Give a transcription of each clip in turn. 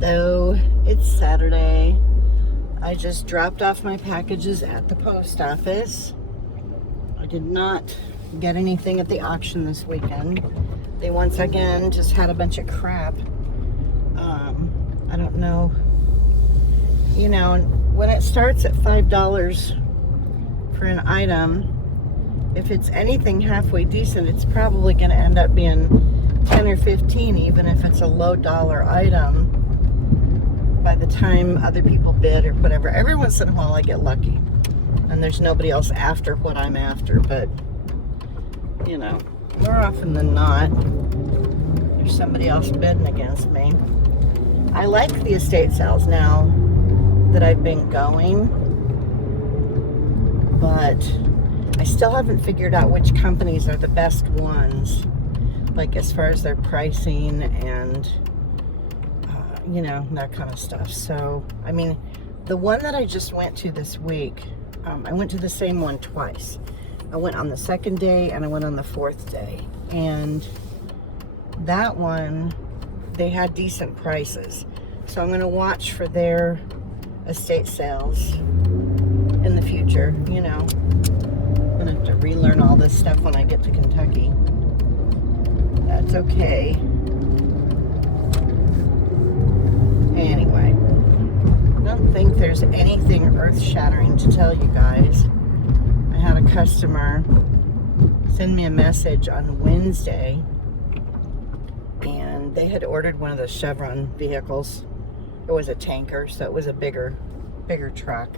Hello, it's Saturday. I just dropped off my packages at the post office. I did not get anything at the auction this weekend. They once again just had a bunch of crap. I don't know. You know, when it starts at $5 for an item, if it's anything halfway decent, it's probably going to end up being 10 or 15, even if it's a low dollar item, by the time other people bid or whatever. Every once in a while I get lucky and there's nobody else after what I'm after, but you know, more often than not there's somebody else bidding against me. I like the estate sales now that I've been going, but I still haven't figured out which companies are the best ones, like as far as their pricing and you know, that kind of stuff. So I mean, the one that I just went to this week, I went to the same one twice. I went on the second day and I went on the fourth day, and that one, they had decent prices. So I'm going to watch for their estate sales in the future. You know, I'm going to have to relearn all this stuff when I get to Kentucky. That's okay. Anyway, I don't think there's anything earth-shattering to tell you guys. I had a customer send me a message on Wednesday, and they had ordered one of those Chevron vehicles. It was a tanker, so it was a bigger truck.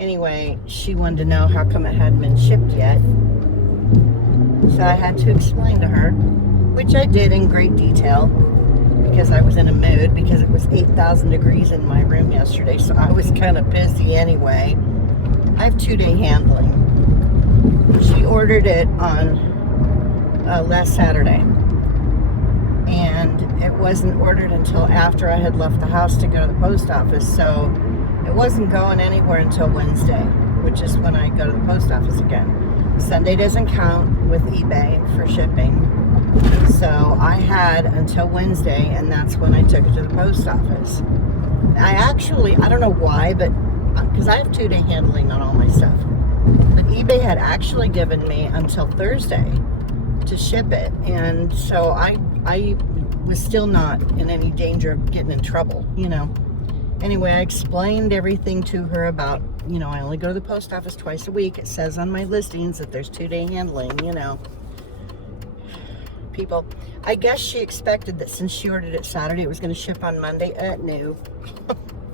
Anyway, she wanted to know how come it hadn't been shipped yet. So I had to explain to her, which I did in great detail, because I was in a mood, because it was 8,000 degrees in my room yesterday, so I was kind of busy anyway. I have 2-day handling. She ordered it on last Saturday, and it wasn't ordered until after I had left the house to go to the post office, so it wasn't going anywhere until Wednesday, which is when I go to the post office again. Sunday doesn't count with eBay for shipping. So I had until Wednesday, and that's when I took it to the post office. I don't know why, but because I have 2-day handling on all my stuff. But eBay had actually given me until Thursday to ship it. And so I was still not in any danger of getting in trouble, you know. Anyway, I explained everything to her about, you know, I only go to the post office twice a week. It says on my listings that there's 2-day handling, you know. People, I guess she expected that since she ordered it Saturday, it was going to ship on Monday. No,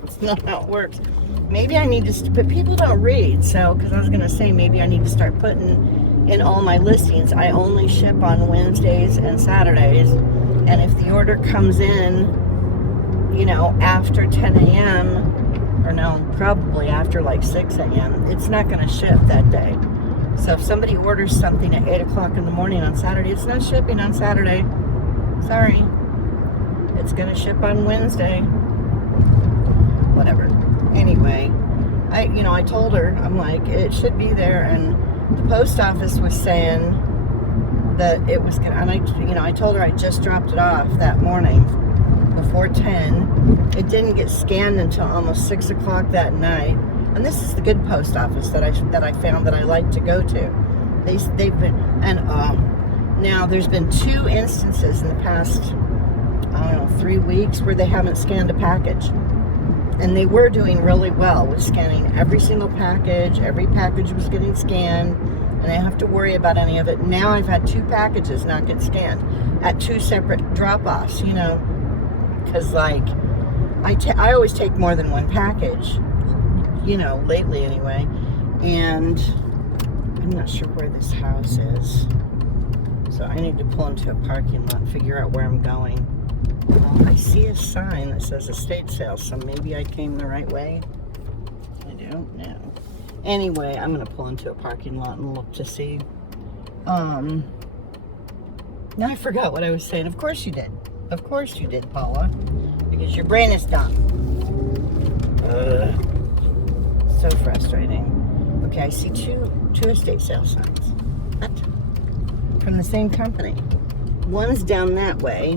it's not how it works. Maybe I need to, but people don't read, so, because I was going to say, maybe I need to start putting in all my listings, I only ship on Wednesdays and Saturdays, and if the order comes in, you know, after 10 a.m., or no, probably after like 6 a.m., it's not going to ship that day. So if somebody orders something at 8 o'clock in the morning on Saturday, it's not shipping on Saturday. Sorry. It's going to ship on Wednesday. Whatever. Anyway, I told her, I'm like, it should be there. And the post office was saying that it was going to, and I told her I just dropped it off that morning before 10. It didn't get scanned until almost 6 o'clock that night. And this is the good post office that I found that I like to go to. They've been, and now there's been 2 instances in the past, 3 weeks where they haven't scanned a package. And they were doing really well with scanning every single package. Every package was getting scanned, and I didn't have to worry about any of it. Now I've had 2 packages not get scanned at 2 separate drop-offs, you know, because like I always take more than 1 package, you know, lately anyway. And I'm not sure where this house is, so I need to pull into a parking lot and figure out where I'm going. Well, I see a sign that says estate sale, so maybe I came the right way. I don't know. Anyway, I'm going to pull into a parking lot and look to see. Now I forgot what I was saying. Of course you did. Of course you did, Paula. Because your brain is dumb. So frustrating. Okay, I see two estate sale signs. What? from the same company. One's down that way,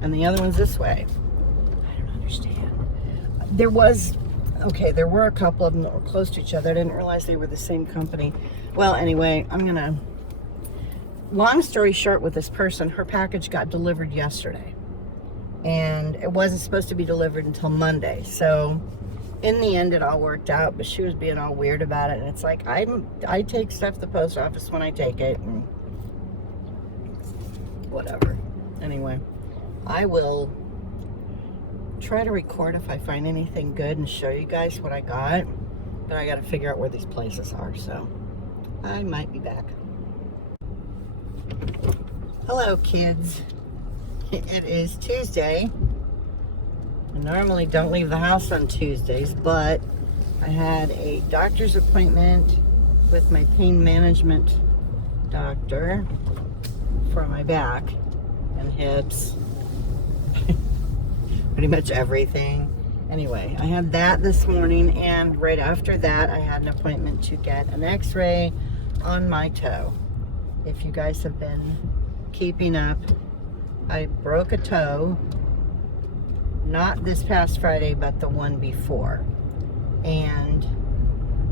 and the other one's this way. I don't understand. There were a couple of them that were close to each other. I didn't realize they were the same company. Well, anyway, long story short with this person, her package got delivered yesterday. And it wasn't supposed to be delivered until Monday. So in the end, it all worked out, but she was being all weird about it. And it's like, I take stuff to the post office when I take it, and whatever. Anyway, I will try to record if I find anything good and show you guys what I got. But I got to figure out where these places are, so I might be back. Hello, kids. It is Tuesday. I normally don't leave the house on Tuesdays, but I had a doctor's appointment with my pain management doctor for my back and hips. Pretty much everything. Anyway, I had that this morning, and right after that, I had an appointment to get an x-ray on my toe. If you guys have been keeping up, I broke a toe, not this past Friday, but the one before. And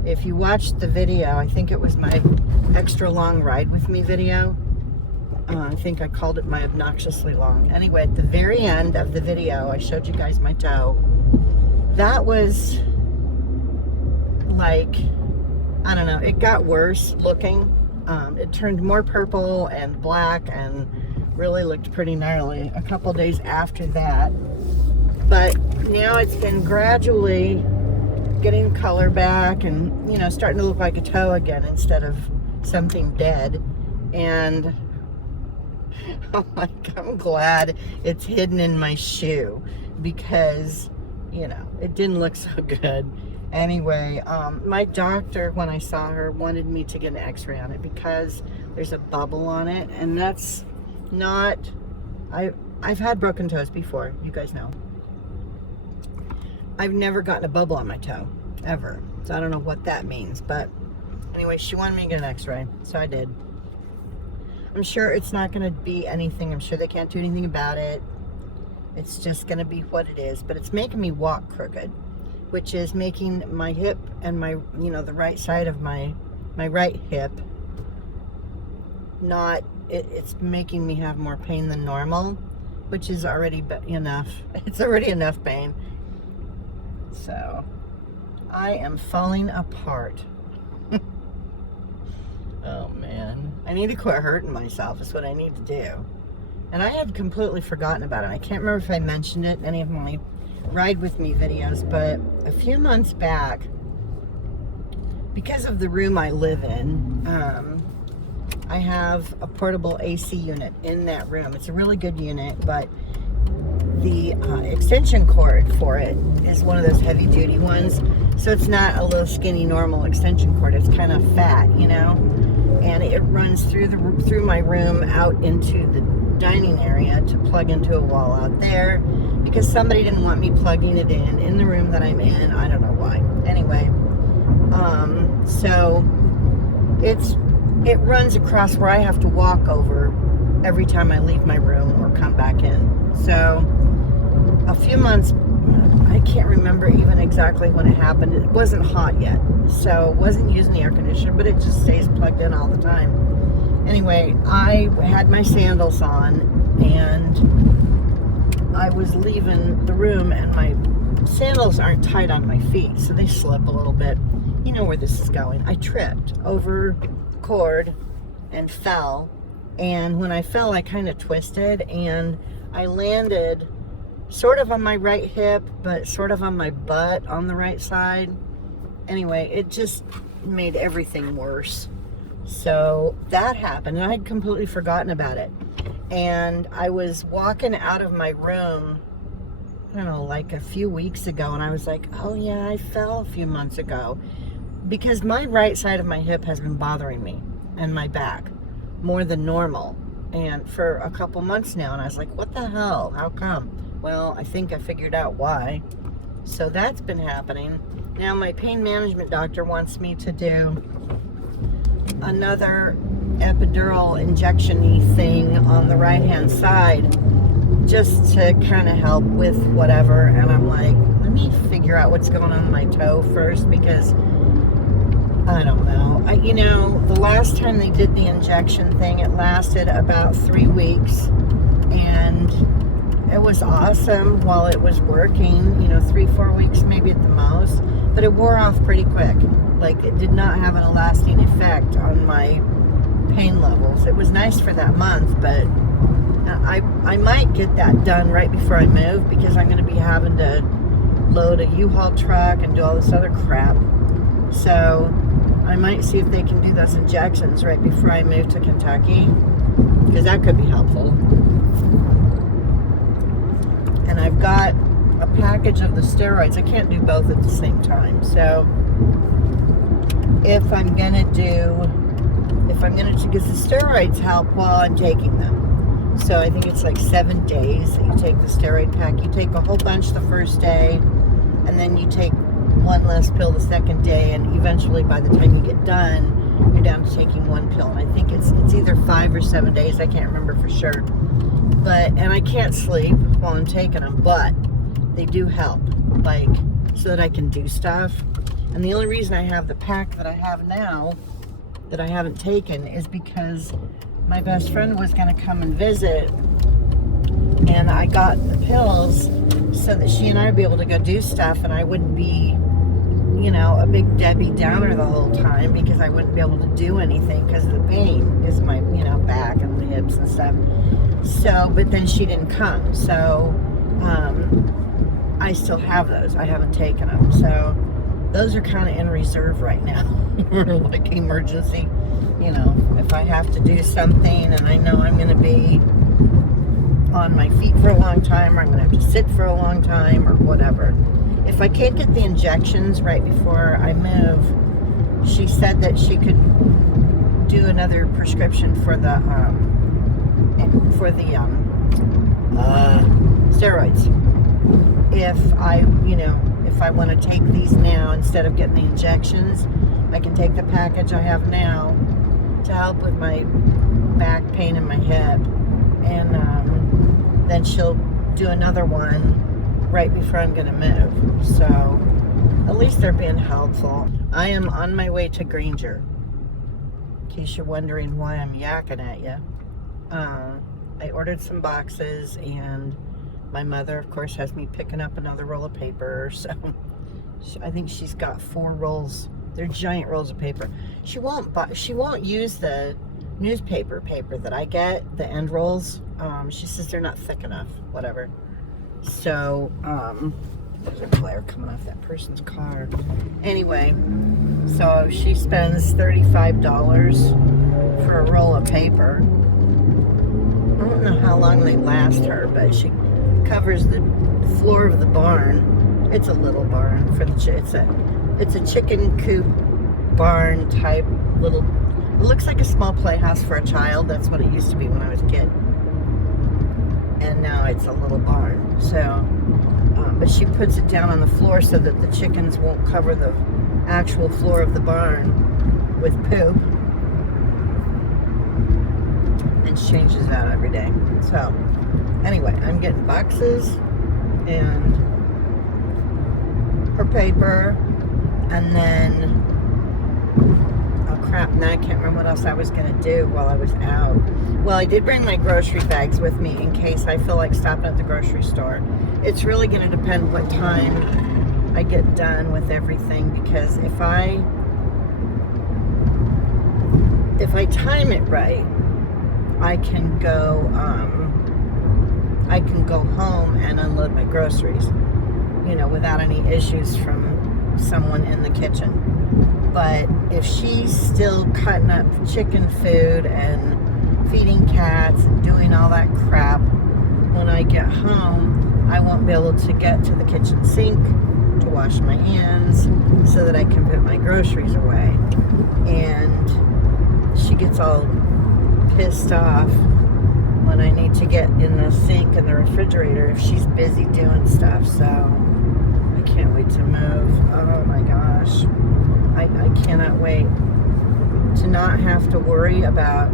if you watched the video, I think it was my extra long ride with me video. I think I called it my obnoxiously long. Anyway, at the very end of the video, I showed you guys my toe. That was like, I don't know, it got worse looking. It turned more purple and black and really looked pretty gnarly a couple days after that. But now it's been gradually getting color back and, you know, starting to look like a toe again instead of something dead. And oh my God, I'm glad it's hidden in my shoe because, you know, it didn't look so good. Anyway, my doctor, when I saw her, wanted me to get an x-ray on it because there's a bubble on it, and that's not, I've had broken toes before, you guys know. I've never gotten a bubble on my toe, ever. So I don't know what that means, but anyway, she wanted me to get an x-ray, so I did. I'm sure it's not going to be anything. I'm sure they can't do anything about it. It's just going to be what it is, but it's making me walk crooked, which is making my hip and my, you know, the right side of my right hip not, it's making me have more pain than normal, which is already enough. It's already enough pain. So I am falling apart. Oh man, I need to quit hurting myself is what I need to do. And I had completely forgotten about it. I can't remember if I mentioned it in any of my ride with me videos, but a few months back, because of the room I live in, I have a portable AC unit in that room. It's a really good unit, but the extension cord for it is one of those heavy duty ones. So it's not a little skinny normal extension cord. It's kind of fat, you know, and it runs through my room out into the dining area to plug into a wall out there because somebody didn't want me plugging it in the room that I'm in. I don't know why. Anyway, so it runs across where I have to walk over every time I leave my room or come back in. So a few months, I can't remember even exactly when it happened. It wasn't hot yet, so wasn't using the air conditioner, but it just stays plugged in all the time. Anyway, I had my sandals on and I was leaving the room and my sandals aren't tight on my feet, so they slip a little bit. You know where this is going. I tripped over the cord and fell, and when I fell I kind of twisted and I landed sort of on my right hip but sort of on my butt on the right side. Anyway, it just made everything worse. So that happened and I had completely forgotten about it. And I was walking out of my room, I don't know, like a few weeks ago, and I was like, oh yeah, I fell a few months ago. Because my right side of my hip has been bothering me and my back more than normal. And for a couple months now, and I was like, what the hell? How come? Well, I think I figured out why. So that's been happening. Now my pain management doctor wants me to do another epidural injection-y thing on the right-hand side just to kind of help with whatever. And I'm like, let me figure out what's going on in my toe first, because I don't know. The last time they did the injection thing, it lasted about 3 weeks, and it was awesome while it was working, 3-4 weeks maybe at the most, but it wore off pretty quick. Like, it did not have a lasting effect on my pain levels. It was nice for that month, but I might get that done right before I move, because I'm going to be having to load a U-Haul truck and do all this other crap. So I might see if they can do those injections right before I move to Kentucky, because that could be helpful. And I've got a package of the steroids. I can't do both at the same time. So if I'm gonna because the steroids help while I'm taking them. So I think it's like 7 days that you take the steroid pack. You take a whole bunch the first day, and then you take one less pill the second day, and eventually by the time you get done, you're down to taking one pill. And I think it's either 5 or 7 days. I can't remember for sure. And I can't sleep while I'm taking them, but they do help, like, so that I can do stuff. And the only reason I have the pack that I have now that I haven't taken is because my best friend was going to come and visit, and I got the pills so that she and I would be able to go do stuff, and I wouldn't be, a big Debbie Downer the whole time, because I wouldn't be able to do anything because of the pain is my, back and the hips and stuff. So, but then she didn't come, so I still have those. I haven't taken them, so those are kind of in reserve right now. Or like emergency, if I have to do something and I know I'm going to be on my feet for a long time, or I'm going to have to sit for a long time, or whatever. If I can't get the injections right before I move, she said that she could do another prescription for the steroids. If I want to take these now instead of getting the injections, I can take the package I have now to help with my back pain in my hip, and then she'll do another one right before I'm going to move. So at least they're being helpful. I am on my way to Granger, in case you're wondering why I'm yakking at you. I ordered some boxes, and my mother, of course, has me picking up another roll of paper. So I think she's got 4 rolls. They're giant rolls of paper. She won't use the newspaper paper that I get, the end rolls. She says they're not thick enough, whatever. So, there's a glare coming off that person's car. Anyway, so she spends $35 for a roll of paper. I don't know how long they last her, but she covers the floor of the barn. It's a little barn for the it's a chicken coop barn type little. It looks like a small playhouse for a child. That's what it used to be when I was a kid. And now it's a little barn. So, but she puts it down on the floor so that the chickens won't cover the actual floor of the barn with poop. And she changes that every day. So, anyway, I'm getting boxes and her paper, and then crap, now I can't remember what else I was going to do while I was out. Well, I did bring my grocery bags with me in case I feel like stopping at the grocery store. It's really going to depend what time I get done with everything, because if I time it right, I can go home and unload my groceries, without any issues from someone in the kitchen. But if she's still cutting up chicken food and feeding cats and doing all that crap, when I get home, I won't be able to get to the kitchen sink to wash my hands so that I can put my groceries away. And she gets all pissed off when I need to get in the sink and the refrigerator if she's busy doing stuff. So I can't wait to move. Oh my gosh. I cannot wait to not have to worry about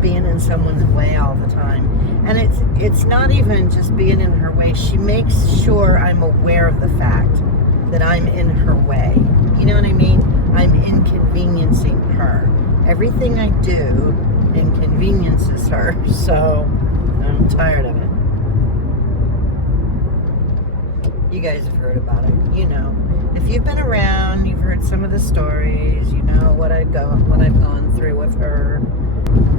being in someone's way all the time. And it's not even just being in her way. She makes sure I'm aware of the fact that I'm in her way. You know what I mean? I'm inconveniencing her. Everything I do inconveniences her. So I'm tired of it. You guys have heard about it. You know. If you've been around, you've heard some of the stories, you know what I've gone through with her.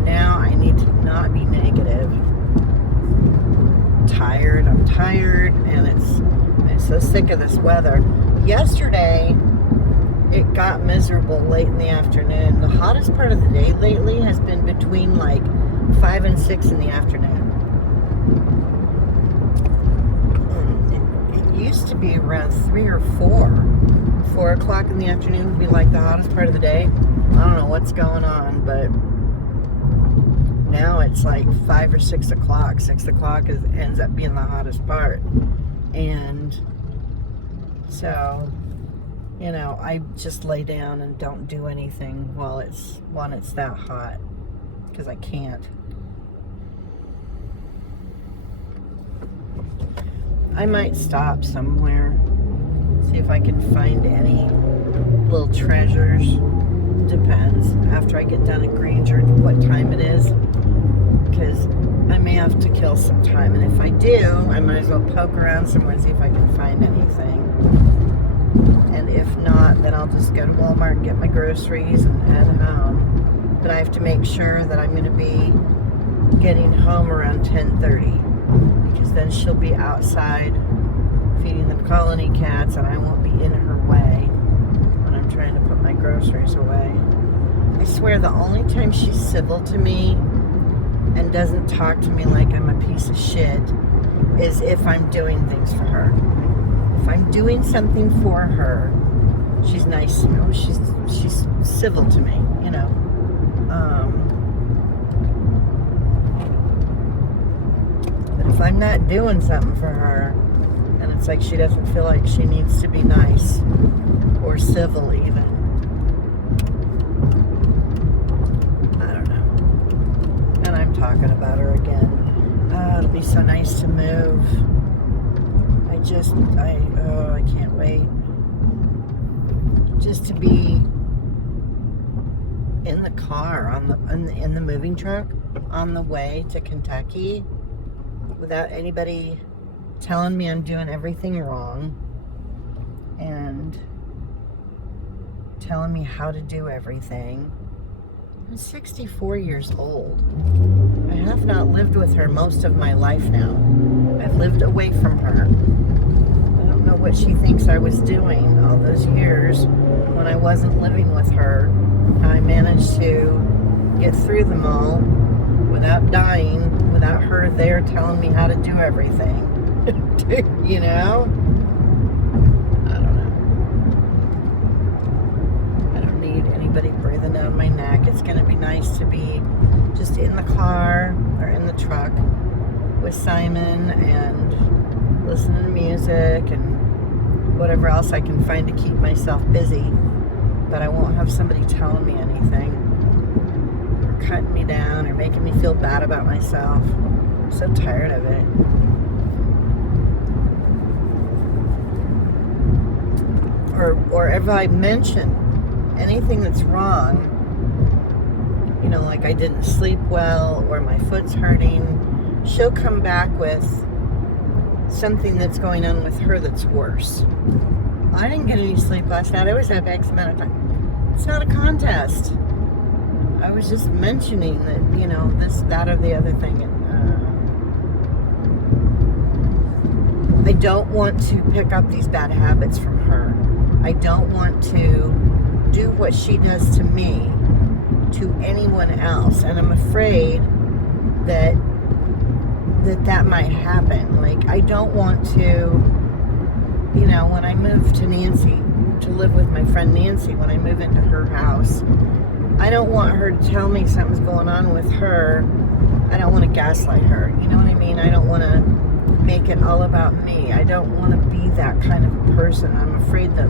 Now I need to not be negative. I'm tired, and I'm so sick of this weather. Yesterday, it got miserable late in the afternoon. The hottest part of the day lately has been between like 5 and 6 in the afternoon. It used to be around 3 or 4 o'clock in the afternoon would be like the hottest part of the day. I don't know what's going on, but now it's like 5 or 6 o'clock. 6 o'clock ends up being the hottest part. And so, you know, I just lay down and don't do anything while it's that hot, because I can't. I might stop somewhere, see if I can find any little treasures. Depends. After I get done at Granger, what time it is, because I may have to kill some time. And if I do, I might as well poke around somewhere and see if I can find anything. And if not, then I'll just go to Walmart and get my groceries and head home. But I have to make sure that I'm going to be getting home around 10:30, because then she'll be outside feeding the colony cats, and I won't be in her way when I'm trying to put my groceries away. I swear the only time she's civil to me and doesn't talk to me like I'm a piece of shit is if I'm doing things for her. If I'm doing something for her, she's nice to me. She's civil to me, you know. But if I'm not doing something for her, and it's like she doesn't feel like she needs to be nice or civil even, I don't know. And I'm talking about her again. It'll be so nice to move. I can't wait. Just to be in the car, in the moving truck, on the way to Kentucky, without anybody telling me I'm doing everything wrong and telling me how to do everything. I'm 64 years old. I have not lived with her most of my life now. I've lived away from her. I don't know what she thinks I was doing all those years when I wasn't living with her. I managed to get through them all without dying, without her there telling me how to do everything. You know? I don't know. I don't need anybody breathing down my neck. It's going to be nice to be just in the car or in the truck with Simon and listening to music and whatever else I can find to keep myself busy. But I won't have somebody telling me anything or cutting me down or making me feel bad about myself. I'm so tired of it. Or if I mention anything that's wrong, you know, like I didn't sleep well or my foot's hurting, she'll come back with something that's going on with her that's worse. I didn't get any sleep last night. I always have X amount of time. It's not a contest. I was just mentioning that, you know, this, that, or the other thing. And, I don't want to pick up these bad habits from her. I don't want to do what she does to me to anyone else. And I'm afraid that might happen. Like, I don't want to, you know, when I move to Nancy, to live with my friend Nancy, when I move into her house, I don't want her to tell me something's going on with her. I don't want to gaslight her. You know what I mean? I don't want to make it all about me. I don't want to be that kind of a person. I'm afraid that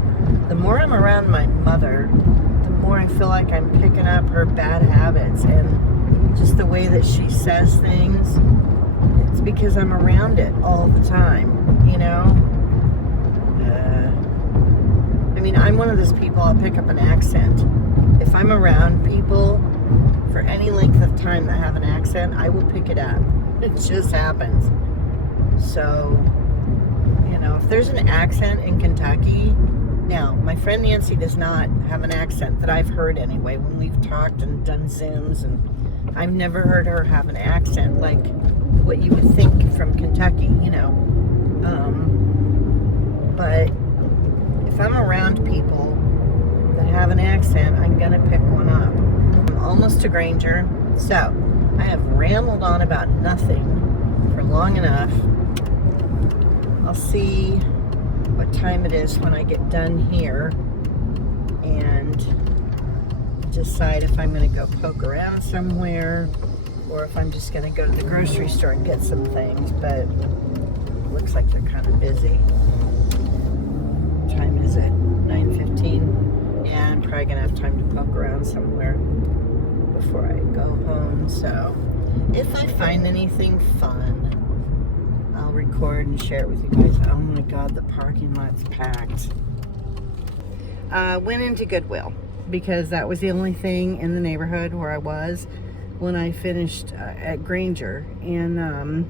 the more I'm around my mother, the more I feel like I'm picking up her bad habits and just the way that she says things. It's because I'm around it all the time, you know? I mean, I'm one of those people, I'll pick up an accent. If I'm around people for any length of time that have an accent, I will pick it up. It just happens. So, you know, if there's an accent in Kentucky, now, my friend Nancy does not have an accent that I've heard anyway when we've talked and done Zooms, and I've never heard her have an accent like what you would think from Kentucky, you know. But if I'm around people that have an accent, I'm going to pick one up. I'm almost to Granger, so I have rambled on about nothing for long enough. I'll see what time it is when I get done here and decide if I'm going to go poke around somewhere or if I'm just going to go to the grocery store and get some things, but it looks like they're kind of busy. What time is it? 9:15. Yeah, I'm probably going to have time to poke around somewhere before I go home. So if I find anything fun, I'll record and share it with you guys. Oh my God, the parking lot's packed. Went into Goodwill because that was the only thing in the neighborhood where I was when I finished at Granger, and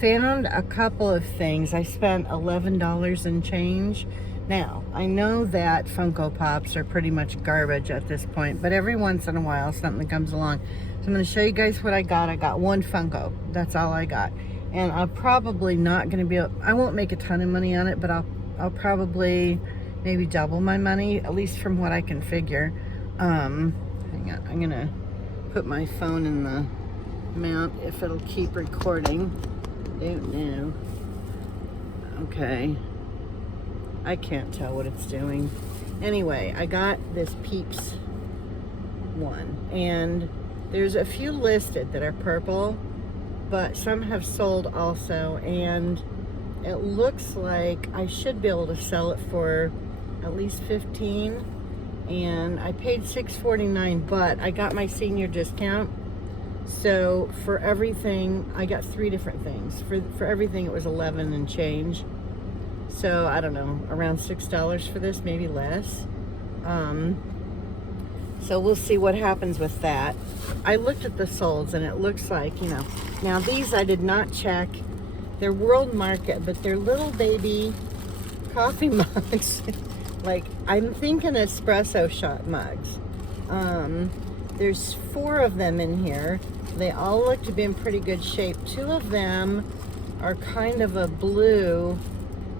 found a couple of things. I spent $11 and change. Now, I know that Funko Pops are pretty much garbage at this point, but every once in a while something comes along. So I'm going to show you guys what I got. I got one Funko. That's all I got. And I'm probably not going to be able, I won't make a ton of money on it, but I'll probably maybe double my money, at least from what I can figure. Hang on, I'm going to put my phone in the mount if it'll keep recording. Don't know. Okay. I can't tell what it's doing. Anyway, I got this Peeps one, and there's a few listed that are purple, but some have sold also, and it looks like I should be able to sell it for at least $15, and I paid $6.49, but I got my senior discount, so for everything I got 3 different things. For everything it was 11 and change, so I don't know, around $6 for this, maybe less. So we'll see what happens with that. I looked at the solds and it looks like, you know, now these I did not check. They're World Market, but they're little baby coffee mugs. Like, I'm thinking espresso shot mugs. There's 4 of them in here. They all look to be in pretty good shape. 2 of them are kind of a blue,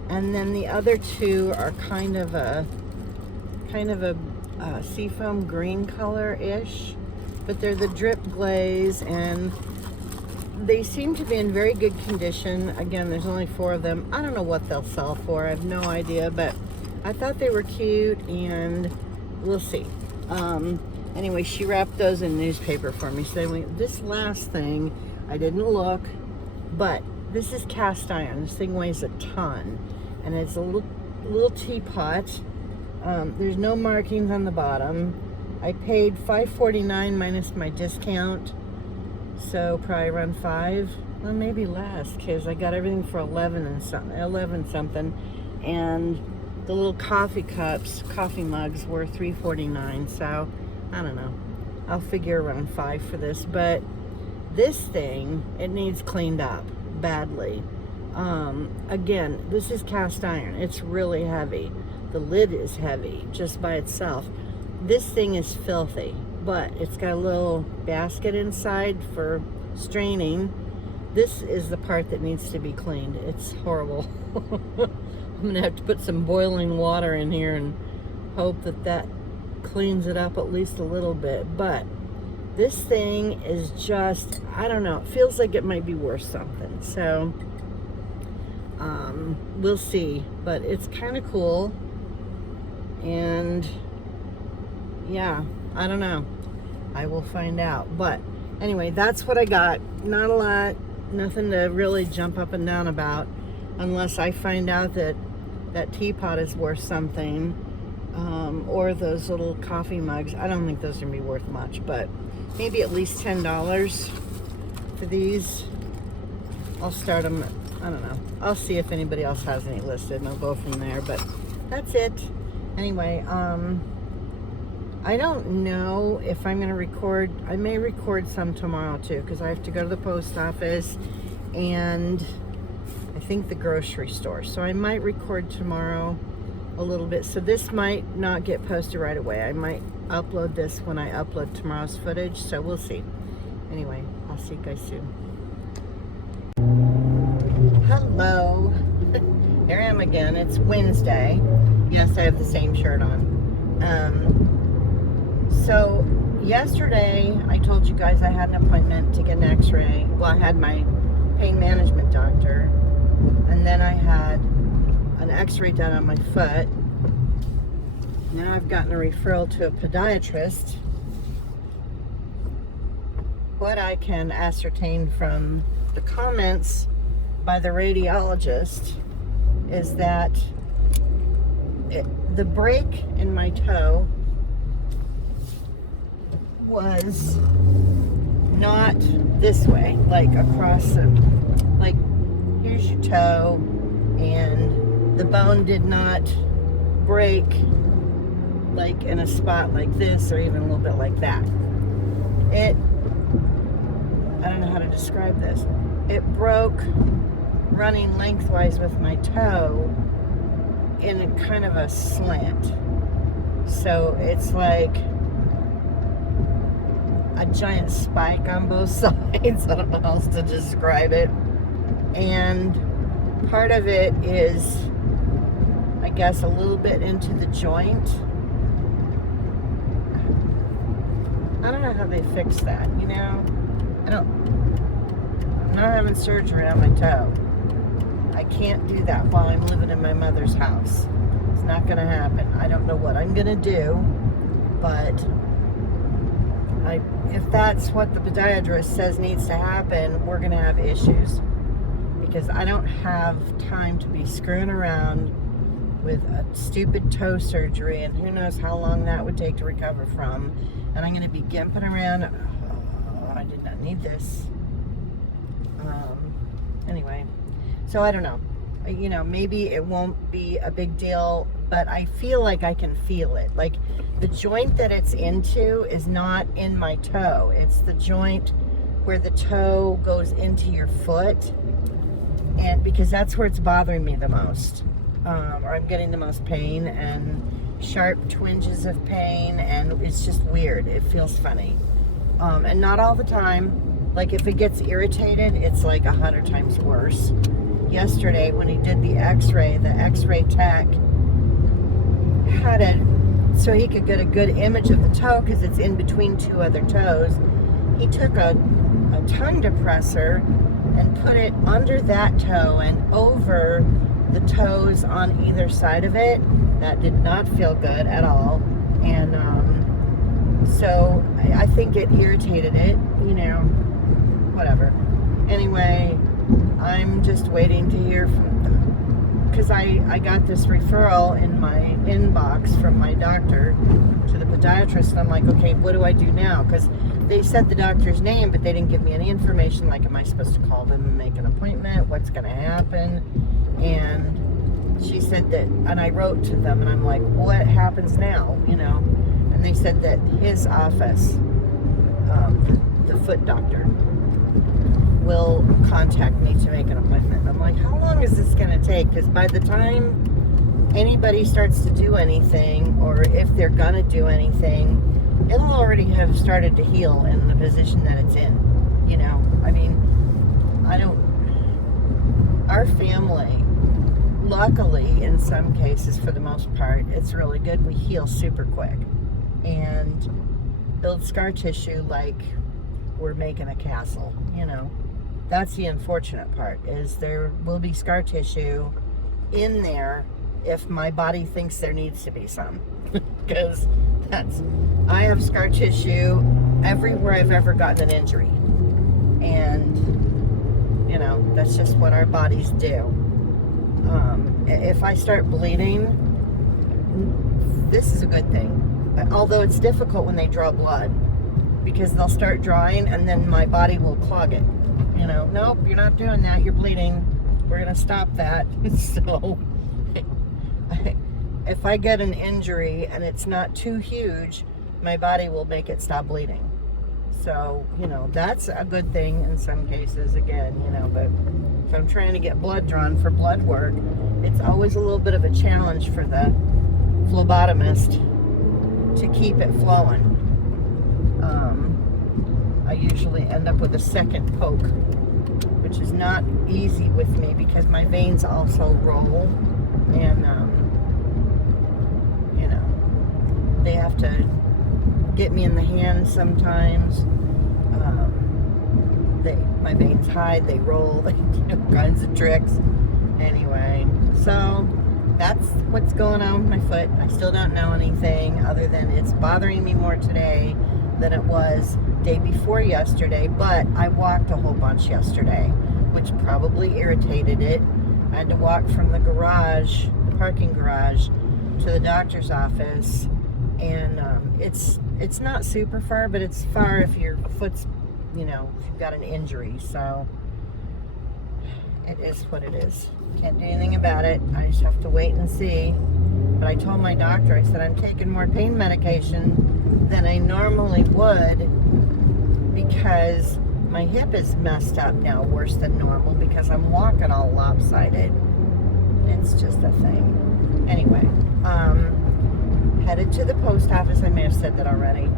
and then the other 2 are kind of a seafoam green color-ish, but they're the drip glaze, and they seem to be in very good condition. Again, there's only 4 of them. I don't know what they'll sell for. I have no idea, but I thought they were cute, and we'll see. Anyway, she wrapped those in newspaper for me. So this last thing, I didn't look, but this is cast iron. This thing weighs a ton, and it's a little teapot. There's no markings on the bottom. I paid $5.49 minus my discount, so probably around $5, well, maybe less, because I got everything for 11 something, and the little coffee cups, coffee mugs were $3.49. So I don't know, I'll figure around $5 for this. But this thing, it needs cleaned up badly. Again, this is cast iron. It's really heavy. The lid is heavy just by itself. This thing is filthy, but it's got a little basket inside for straining. This is the part that needs to be cleaned. It's horrible. I'm gonna have to put some boiling water in here and hope that cleans it up at least a little bit. But this thing is just, I don't know, it feels like it might be worth something. So we'll see, but it's kind of cool. And yeah, I don't know, I will find out. But anyway, that's what I got. Not a lot, nothing to really jump up and down about, unless I find out that that teapot is worth something. or those little coffee mugs. I don't think those are gonna be worth much, but maybe at least $10 for these. I'll start them. I don't know. I'll see if anybody else has any listed, and I'll go from there. But that's it. Anyway, I don't know if I'm gonna record. I may record some tomorrow too, because I have to go to the post office and I think the grocery store. So I might record tomorrow a little bit. So this might not get posted right away. I might upload this when I upload tomorrow's footage. So we'll see. Anyway, I'll see you guys soon. Hello. Here I am again. It's Wednesday. Yes, I have the same shirt on. So yesterday I told you guys I had an appointment to get an x-ray. Well, I had my pain management doctor, and then I had an x-ray done on my foot. Now I've gotten a referral to a podiatrist. What I can ascertain from the comments by the radiologist is that the break in my toe was not this way, like across the, like here's your toe, and the bone did not break like in a spot like this or even a little bit like that. I don't know how to describe this. It broke running lengthwise with my toe in a kind of a slant. So it's like a giant spike on both sides. I don't know how else to describe it. And part of it is, I guess, a little bit into the joint. I don't know how they fix that, you know? I'm not having surgery on my toe. I can't do that while I'm living in my mother's house. It's not gonna happen. I don't know what I'm gonna do, but if that's what the podiatrist says needs to happen, we're gonna have issues, because I don't have time to be screwing around with a stupid toe surgery, and who knows how long that would take to recover from. And I'm gonna be gimping around. Oh, I did not need this. Anyway, so I don't know. You know, maybe it won't be a big deal, but I feel like I can feel it. Like the joint that it's into is not in my toe. It's the joint where the toe goes into your foot, and because that's where it's bothering me the most, or I'm getting the most pain and sharp twinges of pain, and it's just weird. It feels funny, and not all the time. Like if it gets irritated, it's like 100 times worse. Yesterday when he did the x-ray, the x-ray tech had it so he could get a good image of the toe, because it's in between two other toes. He took a tongue depressor and put it under that toe and over the toes on either side of it. That did not feel good at all. And so I think it irritated it, you know, whatever. Anyway, I'm just waiting to hear from them, because I got this referral in my inbox from my doctor to the podiatrist, and I'm like, okay, what do I do now? Because they said the doctor's name, but they didn't give me any information, like, am I supposed to call them and make an appointment? What's going to happen? And she said that, and I wrote to them, and I'm like, what happens now, you know? And they said that his office, the foot doctor, will contact me to make an appointment. I'm like, how long is this going to take? Because by the time anybody starts to do anything, or if they're going to do anything, it'll already have started to heal in the position that it's in. You know, I mean, our family, luckily, in some cases, for the most part, it's really good. We heal super quick and build scar tissue like we're making a castle, you know. That's the unfortunate part, is there will be scar tissue in there if my body thinks there needs to be some. Because I have scar tissue everywhere I've ever gotten an injury. And, you know, that's just what our bodies do. If I start bleeding, this is a good thing. Although it's difficult when they draw blood, because they'll start drawing and then my body will clog it. You know, nope, you're not doing that. You're bleeding. We're going to stop that. So if I get an injury and it's not too huge, my body will make it stop bleeding. So, you know, that's a good thing in some cases, again, you know, but if I'm trying to get blood drawn for blood work, it's always a little bit of a challenge for the phlebotomist to keep it flowing. I usually end up with a second poke, which is not easy with me because my veins also roll, and you know, they have to get me in the hand sometimes. My veins hide, they roll, they do all kinds of tricks. Anyway, so that's what's going on with my foot. I still don't know anything other than it's bothering me more today than it was day before yesterday, but I walked a whole bunch yesterday, which probably irritated it. I had to walk from the garage, the parking garage, to the doctor's office, and it's not super far, but it's far if your foot's, you know, if you've got an injury. So it is what it is. Can't do anything about it. I just have to wait and see. But I told my doctor, I said, I'm taking more pain medication than I normally would because my hip is messed up now, worse than normal, because I'm walking all lopsided. It's just a thing. Anyway, headed to the post office. I may have said that already.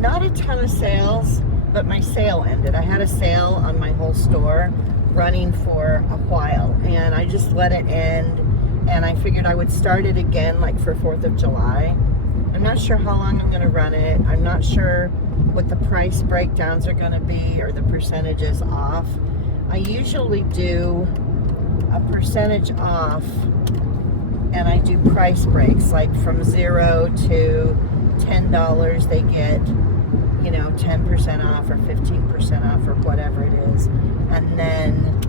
Not a ton of sales, but my sale ended. I had a sale on my whole store running for a while, and I just let it end, and I figured I would start it again like for 4th of July. I'm not sure how long I'm going to run it. I'm not sure what the price breakdowns are going to be or the percentages off. I usually do a percentage off, and I do price breaks, like from $0 to $10 they get, you know, 10% off or 15% off or whatever it is. And then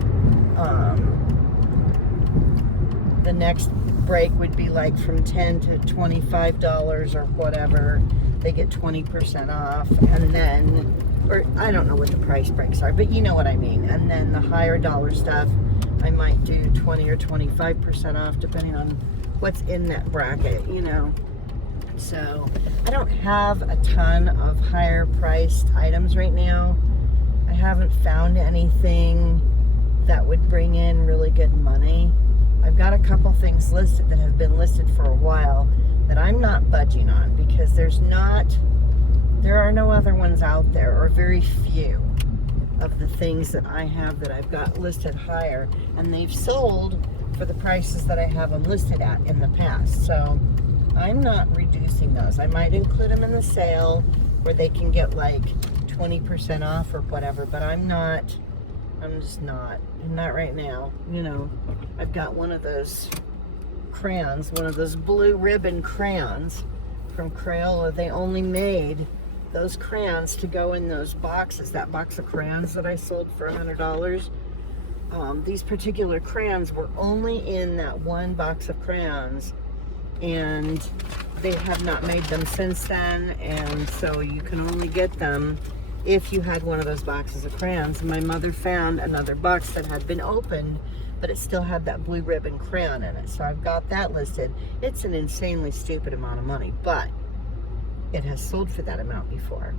the next break would be like from $10 to $25 or whatever. They get 20% off. And then, or I don't know what the price breaks are, but you know what I mean. And then the higher dollar stuff, I might do 20 or 25% off depending on what's in that bracket, you know. So I don't have a ton of higher priced items right now. I haven't found anything that would bring in really good money. I've got a couple things listed that have been listed for a while that I'm not budging on because there are no other ones out there, or very few of the things that I have that I've got listed higher, and they've sold for the prices that I have them listed at in the past. So I'm not reducing those. I might include them in the sale where they can get like 20% off or whatever, but I'm just not right now. You know, I've got one of those crayons, one of those blue ribbon crayons from Crayola. They only made those crayons to go in those boxes, that box of crayons that I sold for $100. These particular crayons were only in that one box of crayons, and they have not made them since then, and so you can only get them if you had one of those boxes of crayons. My mother found another box that had been opened, but it still had that blue ribbon crayon in it, so I've got that listed. It's an insanely stupid amount of money, but it has sold for that amount before.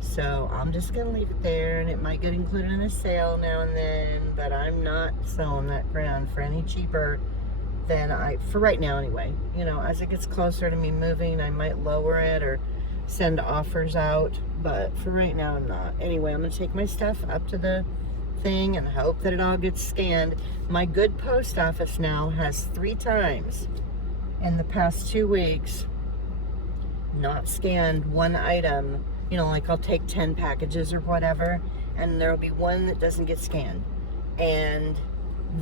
So I'm just gonna leave it there, and it might get included in a sale now and then, but I'm not selling that crayon for any cheaper than for right now anyway. You know, as it gets closer to me moving, I might lower it or send offers out, but for right now I'm not. Anyway, I'm gonna take my stuff up to the thing and hope that it all gets scanned. My good post office now has 3 times in the past 2 weeks not scanned one item. You know, like I'll take 10 packages or whatever, and there'll be one that doesn't get scanned, and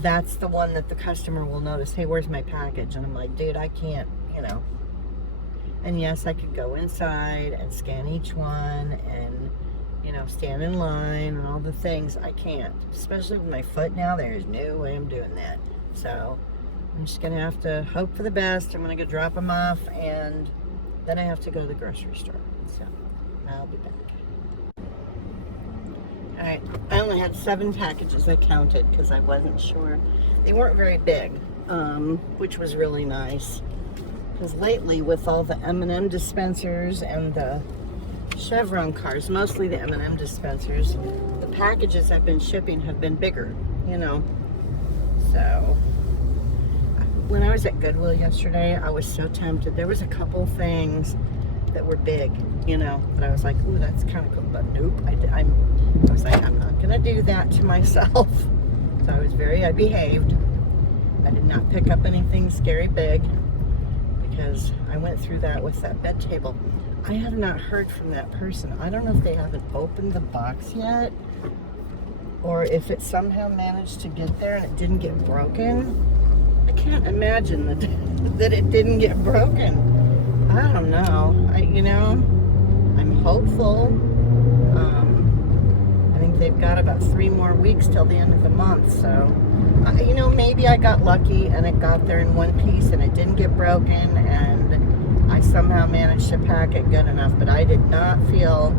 that's the one that the customer will notice, hey, where's my package? And I'm like, dude, I can't, you know. And yes, I could go inside and scan each one and, you know, stand in line and all the things. I can't, especially with my foot now. There's no way I'm doing that. So I'm just gonna have to hope for the best. I'm gonna go drop them off, and then I have to go to the grocery store. So I'll be back. All right, I only had 7 packages. I counted because I wasn't sure. They weren't very big, which was really nice. Because lately, with all the M&M dispensers and the Chevron cars, mostly the M&M dispensers, the packages I've been shipping have been bigger, you know. So when I was at Goodwill yesterday, I was so tempted. There was a couple things that were big, you know, but I was like, ooh, that's kind of cool. But nope, I was like, I'm not gonna do that to myself. So I behaved. I did not pick up anything scary big, because I went through that with that bed table. I have not heard from that person. I don't know if they haven't opened the box yet, or if it somehow managed to get there and it didn't get broken. I can't imagine that it didn't get broken. I don't know. I'm hopeful. I think they've got about 3 more weeks till the end of the month. So, maybe I got lucky and it got there in one piece and it didn't get broken, and I somehow managed to pack it good enough. But I did not feel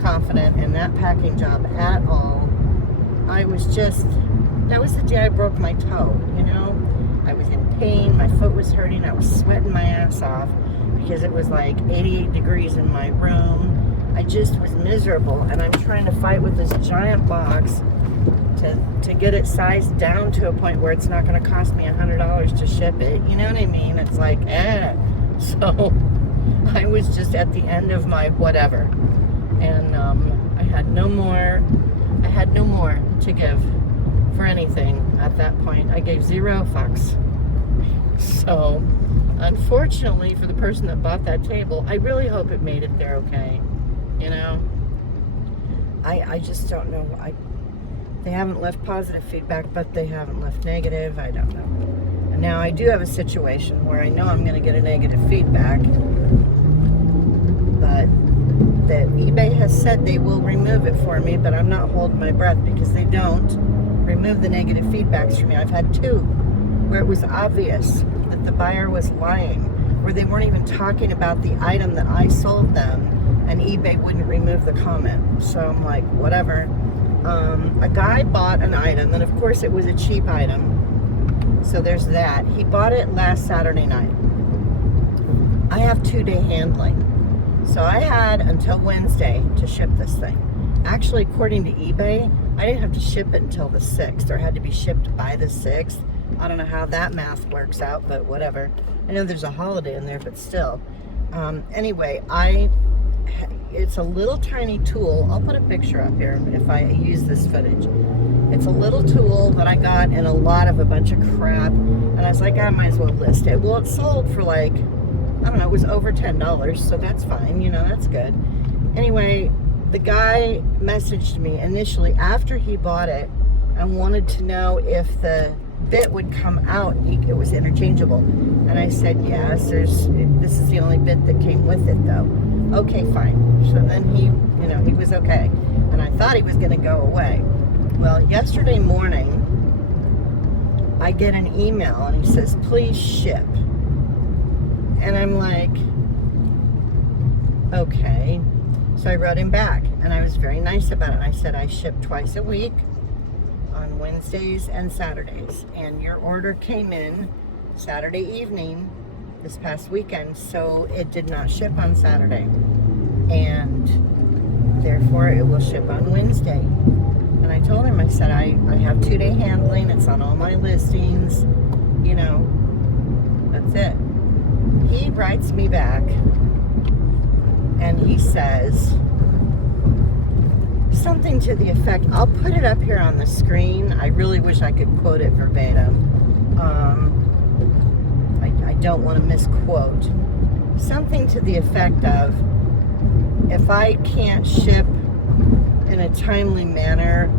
confident in that packing job at all. That was the day I broke my toe, I was in pain, my foot was hurting, I was sweating my ass off because it was like 88 degrees in my room. I just was miserable, and I'm trying to fight with this giant box to get it sized down to a point where it's not going to cost me $100 to ship it. You know what I mean? It's like, So I was just at the end of my whatever, and I had no more to give for anything at that point. I gave 0 fucks. So unfortunately for the person that bought that table, I really hope it made it there okay. I just don't know. They haven't left positive feedback, but they haven't left negative. I don't know. And now I do have a situation where I know I'm going to get a negative feedback, but that eBay has said they will remove it for me, but I'm not holding my breath, because they don't remove the negative feedbacks for me. I've had 2 where it was obvious that the buyer was lying, where they weren't even talking about the item that I sold them, and eBay wouldn't remove the comment. So I'm like, whatever. A guy bought an item, and of course it was a cheap item, so there's that. He bought it last Saturday night. I have 2-day handling, so I had until Wednesday to ship this thing. Actually, according to eBay, I didn't have to ship it until the 6th, or had to be shipped by the 6th. I don't know how that math works out, but whatever. I know there's a holiday in there, but still. Anyway, it's a little tiny tool. I'll put a picture up here if I use this footage. It's a little tool that I got in a bunch of crap, and I was like, I might as well list it. Well, it sold for like, I don't know, it was over $10, so that's fine, that's good. Anyway, the guy messaged me initially after he bought it and wanted to know if the bit would come out. It was interchangeable, and I said yes. This is the only bit that came with it, though. Okay, fine. So then he was okay, and I thought he was going to go away. Well, yesterday morning I get an email, and he says, please ship. And I'm like, okay. So I wrote him back, and I was very nice about it. I said I ship twice a week, on Wednesdays and Saturdays, and your order came in Saturday evening this past weekend, so it did not ship on Saturday, and therefore it will ship on Wednesday. And I told him, I said, I have 2-day handling, it's on all my listings, that's it. He writes me back, and he says something to the effect, I'll put it up here on the screen. I really wish I could quote it verbatim. I don't want to misquote. Something to the effect of, if I can't ship in a timely manner,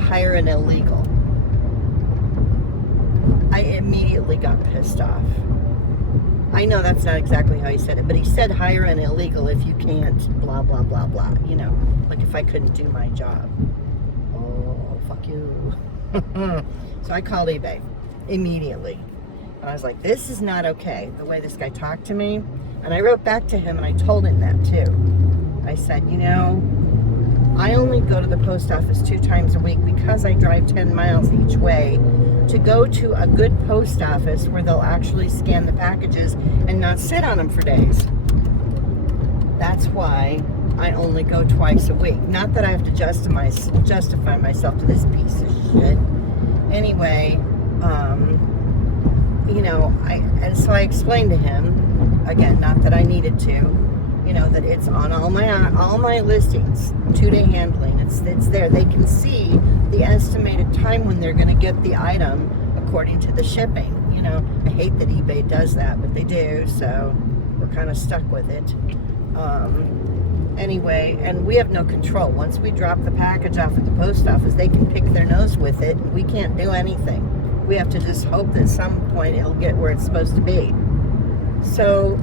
hire an illegal. I immediately got pissed off. I know that's not exactly how he said it, but he said hire an illegal if you can't blah, blah, blah, blah, like if I couldn't do my job. Oh, fuck you. So I called eBay immediately. And I was like, this is not okay, the way this guy talked to me. And I wrote back to him and I told him that too. I said, you know, I only go to the post office 2 times a week because I drive 10 miles each way to go to a good post office where they'll actually scan the packages and not sit on them for days. That's why I only go twice a week. Not that I have to justify myself to this piece of shit. Anyway, you know, so I explained to him, again, not that I needed to, you know, that it's on all my listings, 2-day handling. It's there. They can see the estimated time when they're going to get the item according to the shipping. You know, I hate that eBay does that, but they do, so we're kind of stuck with it. Anyway, and we have no control. Once we drop the package off at the post office, they can pick their nose with it, and we can't do anything. We have to just hope that at some point it'll get where it's supposed to be. So,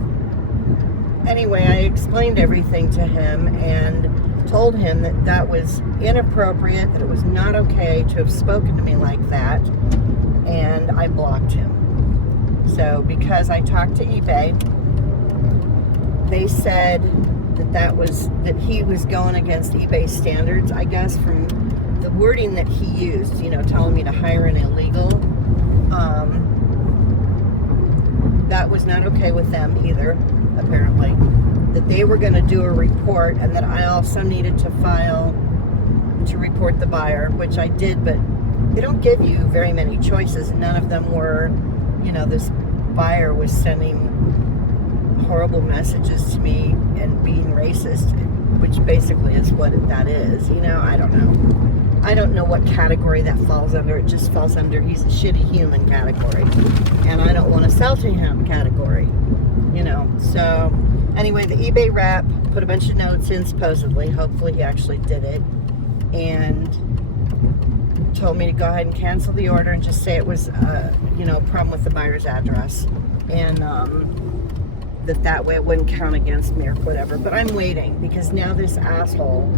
anyway, I explained everything to him and told him that that was inappropriate, that it was not okay to have spoken to me like that, and I blocked him. So, because I talked to eBay, they said that he was going against eBay standards, I guess, from the wording that he used, you know, telling me to hire an illegal. That was not okay with them either, apparently. That they were going to do a report, and that I also needed to file to report the buyer, which I did, but they don't give you very many choices. None of them were, you know, this buyer was sending horrible messages to me and being racist, which basically is what that is. You know, I don't know. I don't know what category that falls under. It just falls under he's a shitty human category, and I don't want to sell to him category, you know. So anyway, the eBay rep put a bunch of notes in, supposedly, hopefully he actually did it, and told me to go ahead and cancel the order and just say it was you know, a problem with the buyer's address, and that way it wouldn't count against me or whatever. But I'm waiting, because now this asshole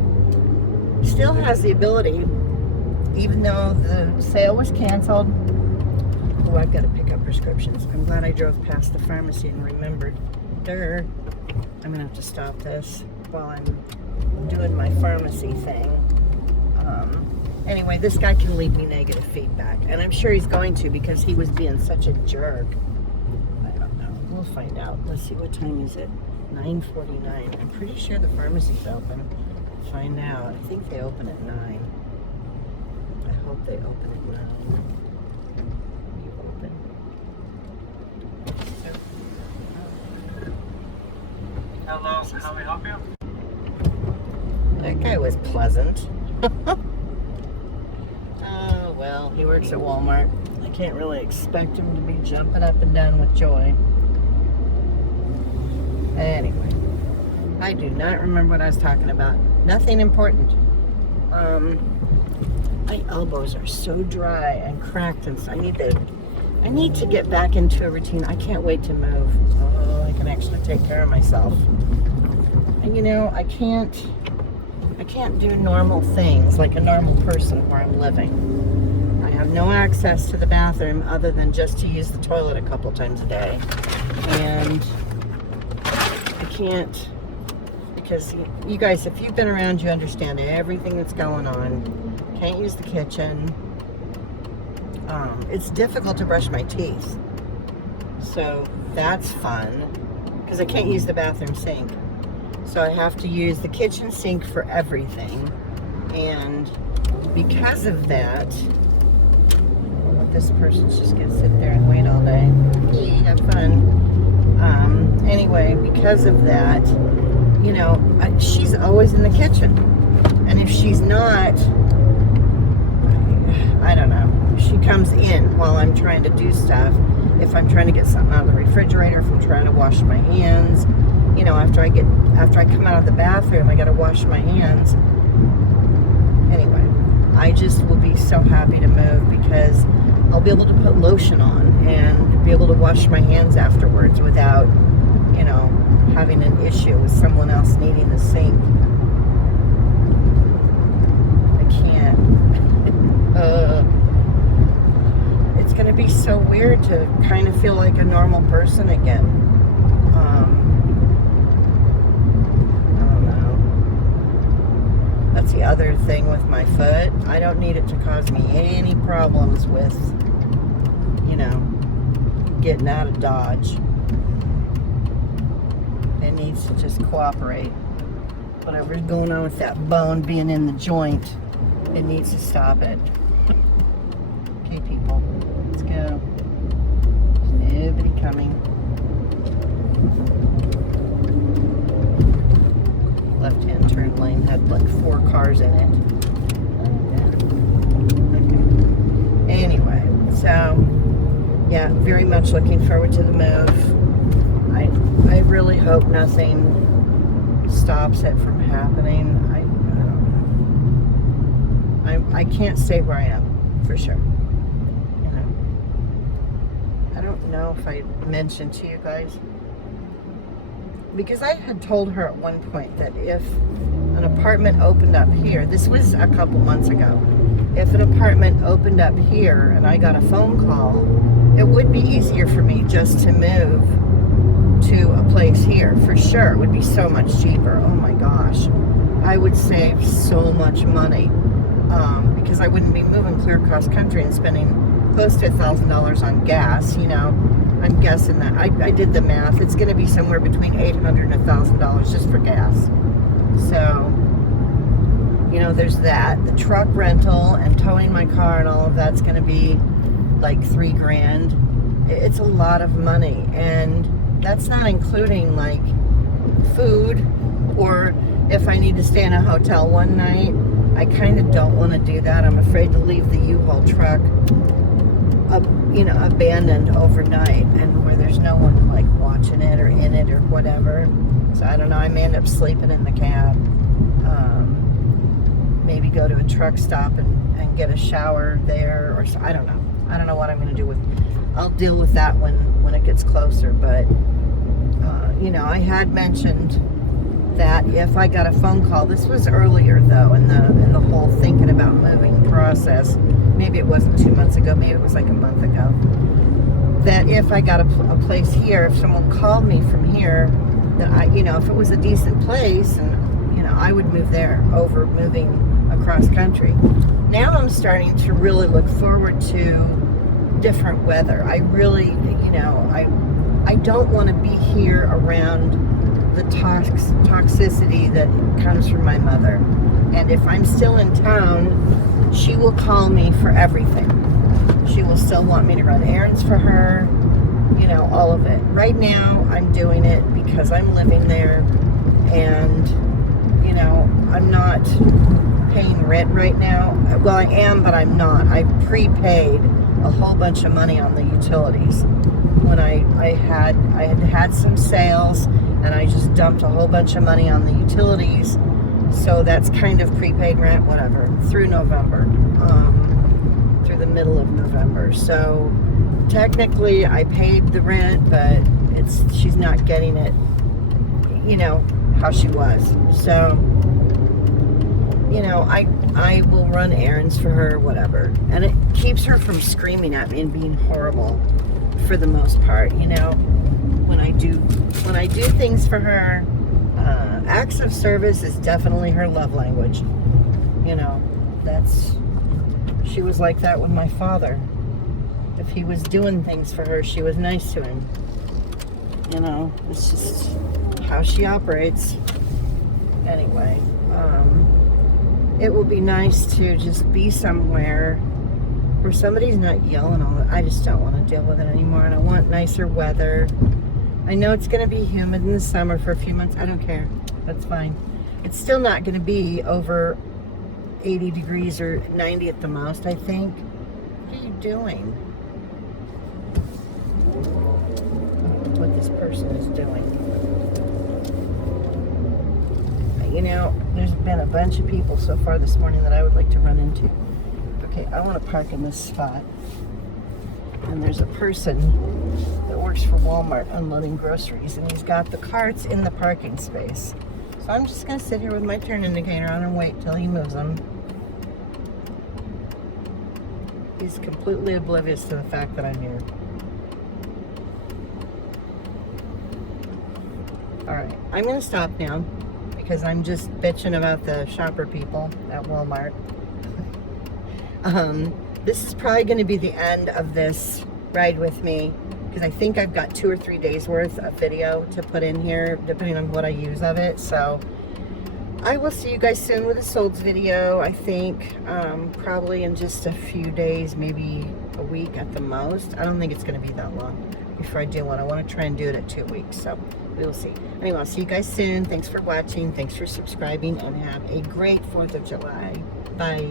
still has the ability, even though the sale was canceled. Oh, I've got to pick up prescriptions. I'm glad I drove past the pharmacy and remembered. I'm gonna have to stop this while I'm doing my pharmacy thing. Anyway, this guy can leave me negative feedback, and I'm sure he's going to, because he was being such a jerk. I don't know. We'll find out. Let's see, what time is it? 9:49. I'm pretty sure the pharmacy's open. Find out. I think they open at 9. I hope they open at 9. You open? Hello, how may I help you? That guy was pleasant. Oh, well, he works at Walmart. I can't really expect him to be jumping up and down with joy. Anyway, I do not remember what I was talking about. Nothing important. My elbows are so dry and cracked, and so I need to get back into a routine. I can't wait to move. Oh, I can actually take care of myself. And you know, I can't do normal things like a normal person where I'm living. I have no access to the bathroom other than just to use the toilet a couple times a day. And I can't, because you guys, if you've been around, you understand everything that's going on. Can't use the kitchen. It's difficult to brush my teeth. So that's fun, because I can't use the bathroom sink. So I have to use the kitchen sink for everything. And because of that, this person's just going to sit there and wait all day. Yeah, have fun. Anyway, because of that, you know, she's always in the kitchen. And if she's not, I don't know. She comes in while I'm trying to do stuff. If I'm trying to get something out of the refrigerator, if I'm trying to wash my hands, you know, after I come out of the bathroom, I got to wash my hands. Anyway, I just will be so happy to move, because I'll be able to put lotion on and be able to wash my hands afterwards without, you know, having an issue with someone else needing the sink. I can't. It's going to be so weird. weird to kind of feel like a normal person again. I don't know. That's the other thing with my foot. I don't need it to cause me any problems with, you know, getting out of Dodge. It needs to just cooperate. Whatever's going on with that bone being in the joint, it needs to stop it. Okay, people, let's go. There's nobody coming. Left-hand turn lane had like 4 cars in it. Okay. Anyway, so yeah, very much looking forward to the move. I really hope nothing stops it from happening. I can't stay where I am for sure. You know, I don't know if I mentioned to you guys, because I had told her at one point that if an apartment opened up here, this was a couple months ago, if an apartment opened up here and I got a phone call, it would be easier for me just to move to a place here. For sure, it would be so much cheaper. Oh my gosh, I would save so much money, because I wouldn't be moving clear across country and spending close to $1,000 on gas. You know, I'm guessing that I did the math. It's going to be somewhere between $800 and $1,000 just for gas. So, you know, there's that. The truck rental and towing my car and all of that's going to be like $3,000. It's a lot of money, and that's not including like food, or if I need to stay in a hotel one night. I kind of don't want to do that. I'm afraid to leave the U-Haul truck you know, abandoned overnight, and where there's no one like watching it or in it or whatever. So I don't know, I may end up sleeping in the cab. Maybe go to a truck stop and get a shower there, or I don't know. I don't know what I'm going to do with. I'll deal with that when it gets closer. But you know, I had mentioned that if I got a phone call, this was earlier though in the whole thinking about moving process. Maybe it wasn't 2 months ago, maybe it was like a month ago. That if I got a place here, if someone called me from here, that I, you know, if it was a decent place, and you know, I would move there over moving across country. Now I'm starting to really look forward to different weather. I really, you know, I don't want to be here around the toxicity that comes from my mother. And if I'm still in town, she will call me for everything. She will still want me to run errands for her, you know, all of it. Right now, I'm doing it because I'm living there, and, you know, I'm not paying rent right now. Well, I am, but I'm not. I prepaid a whole bunch of money on the utilities when I had some sales, and I just dumped a whole bunch of money on the utilities. So that's kind of prepaid rent, whatever, through November, through the middle of November. So technically I paid the rent, but she's not getting it, you know, how she was. So, you know, I will run errands for her, whatever. And it keeps her from screaming at me and being horrible for the most part, you know. When I do things for her, acts of service is definitely her love language. You know, she was like that with my father. If he was doing things for her, she was nice to him. You know, it's just how she operates. Anyway, it would be nice to just be somewhere where somebody's not yelling all the. I just don't want to deal with it anymore, and I want nicer weather. I know it's going to be humid in the summer for a few months. I don't care. That's fine. It's still not going to be over 80 degrees or 90 at the most, I think. What are you doing? What this person is doing. You know, there's been a bunch of people so far this morning that I would like to run into. Okay, I want to park in this spot. And there's a person that works for Walmart unloading groceries, and he's got the carts in the parking space. So I'm just going to sit here with my turn indicator on and wait till he moves them. He's completely oblivious to the fact that I'm here. All right, I'm gonna stop now because I'm just bitching about the shopper people at Walmart. This is probably going to be the end of this ride with me because I think I've got 2 or 3 days worth of video to put in here depending on what I use of it. So I will see you guys soon with a Solds video. I think probably in just a few days, maybe a week at the most. I don't think it's going to be that long before I do one. I want to try and do it at 2 weeks, so we will see. Anyway, I'll see you guys soon. Thanks for watching. Thanks for subscribing, and have a great 4th of July. Bye.